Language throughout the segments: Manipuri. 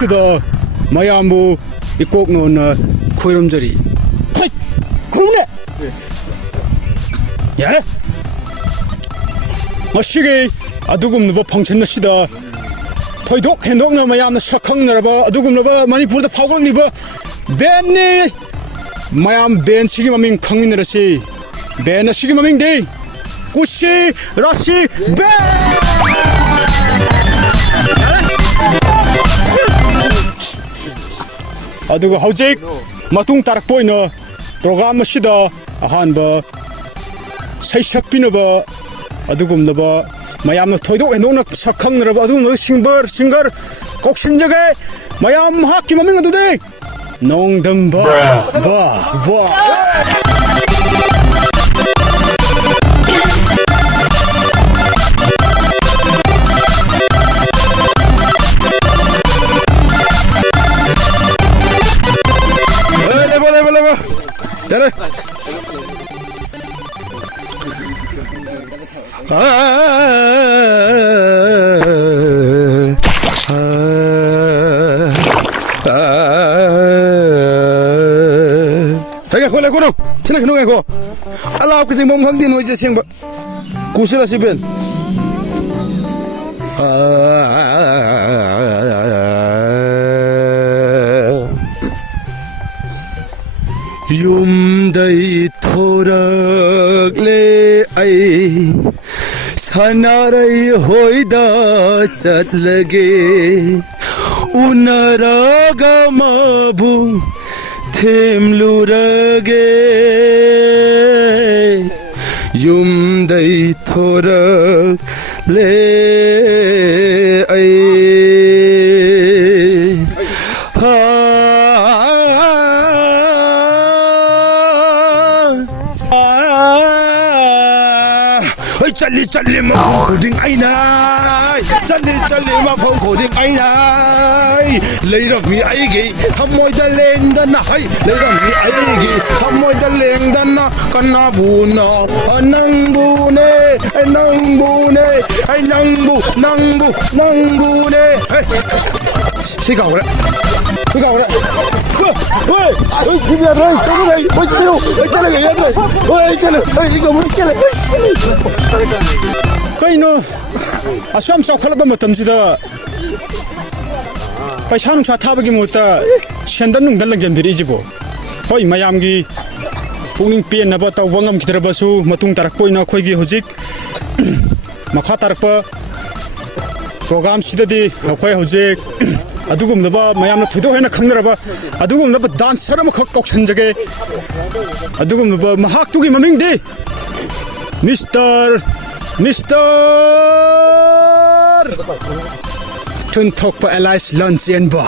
ꯃꯊꯛꯇꯨꯗ ꯃꯌꯥꯝꯕꯨ ꯏꯀꯣꯛꯅꯣꯅ ꯈꯣꯏꯔꯝꯖꯔꯤ. ꯈꯨꯔꯨꯝꯅꯦ. ꯌꯥꯔꯦ. ꯉꯁꯤꯒꯤ ꯑꯗꯨꯒꯨꯝꯂꯕ ꯐꯪꯁꯟ ꯑꯁꯤꯗ ꯊꯣꯏꯗꯣꯛ ꯍꯦꯟꯗꯣꯛꯅ ꯃꯌꯥꯝꯅ ꯁꯛꯈꯪꯅꯔꯕ ꯑꯗꯨꯒꯨꯝꯂꯕ ꯃꯅꯤꯄꯨꯔꯗ ꯐꯥꯎꯒꯠꯂꯤꯕ ꯕꯦꯟꯅꯤ. ꯃꯌꯥꯝ ꯕꯦꯟꯁꯤꯒꯤ ꯃꯃꯤꯡ ꯈꯪꯃꯤꯟꯅꯔꯁꯤ. ꯕꯦꯟ ꯑꯁꯤꯒꯤ ꯃꯃꯤꯡꯗꯤ ꯀꯨꯁꯤ ꯔꯥꯁꯤ ꯕꯦꯟ. ꯑꯗꯨꯒ ꯍꯧꯖꯤꯛ ꯃꯇꯨꯡ ꯇꯥꯔꯛꯄ ꯑꯣꯏꯅ ꯄ꯭ꯔꯣꯒ꯭ꯔꯥꯝ ꯑꯁꯤꯗ ꯑꯍꯥꯟꯕ ꯁꯩꯁꯛꯄꯤꯅꯕ ꯑꯗꯨꯒꯨꯝꯂꯕ ꯃꯌꯥꯝꯅ ꯊꯣꯏꯗꯣꯛ ꯍꯦꯟꯗꯣꯛꯅ ꯁꯛꯈꯪꯅꯔꯕ ꯑꯗꯨꯒꯨꯝꯂꯕ ꯁꯤꯡꯒꯔ ꯀꯧꯁꯤꯟꯖꯒꯦ. ꯃꯌꯥꯝ ꯃꯍꯥꯛꯀꯤ ꯃꯃꯤꯡ ꯑꯗꯨꯗꯤ ꯅꯣꯡꯗꯝꯕ ꯕꯥ ꯕꯥ. Yare. Saya kau lakukan, sini kau nak kau. Allah aku cuma menghantar noi je siang. Kusira si Ben. ꯌꯨꯝꯗꯩ ꯊꯣꯔꯛꯂꯦ ꯑꯩ ꯁꯥꯟꯅꯔꯩ ꯍꯣꯏꯗ ꯆꯠꯂꯒꯦ ꯎꯅꯔꯒ ꯃꯕꯨ ꯊꯦꯝꯂꯨꯔꯒꯦ ꯌꯨꯝꯗꯩ ꯊꯣꯔꯛꯂꯦ ꯑꯩ Chali chali mafong koding ay nay. Chali mafong koding ay nay. Layram mi ay gay hamoy daleng dana hay. Layram mi ay gay hamoy daleng dana kanabuna anang bune ay nang bune ay nang bune. Sigaw re. Oi, gimana ray? Kamu ray, oi telo, chale gaya ray. Oi chale, kamu chale. Kaino, asam sakhalaba matamsida paisa nungsa thabagi muta sendan nungdan lagjanbiri jibo. Hoi mayamgi pungning penaba tawbangam kidrabasu matung tarakpoina khoigi hojik makha tarakpa program sidadi akhoi hojik ꯑꯗꯨꯒꯨꯝꯂꯕ ꯃꯌꯥꯝꯅ ꯊꯣꯏꯗꯣꯛ ꯍꯦꯟꯅ ꯈꯪꯅꯔꯕ ꯑꯗꯨꯒꯨꯝꯂꯕ ꯗꯥꯟꯁꯔ ꯑꯃꯈꯛ ꯀꯧꯁꯟꯖꯒꯦ. ꯑꯗꯨꯒꯨꯝꯂꯕ ꯃꯍꯥꯛꯇꯨꯒꯤ ꯃꯃꯤꯡꯗꯤ ꯃꯤꯁꯇꯔ ꯊꯨꯟꯊꯣꯛꯄ ꯑꯦꯂꯥꯏꯁ ꯂꯟꯆꯦꯟꯕ.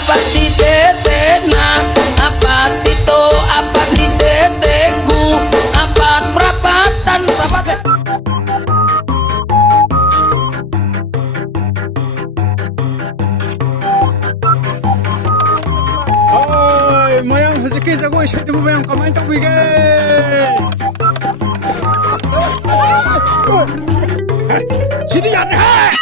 Apati tete na, apati to, apati tete ku, apat perapatan. Oi, mayang hajiki jagoi shaidu mayang kamai tawige. Sini yan ha.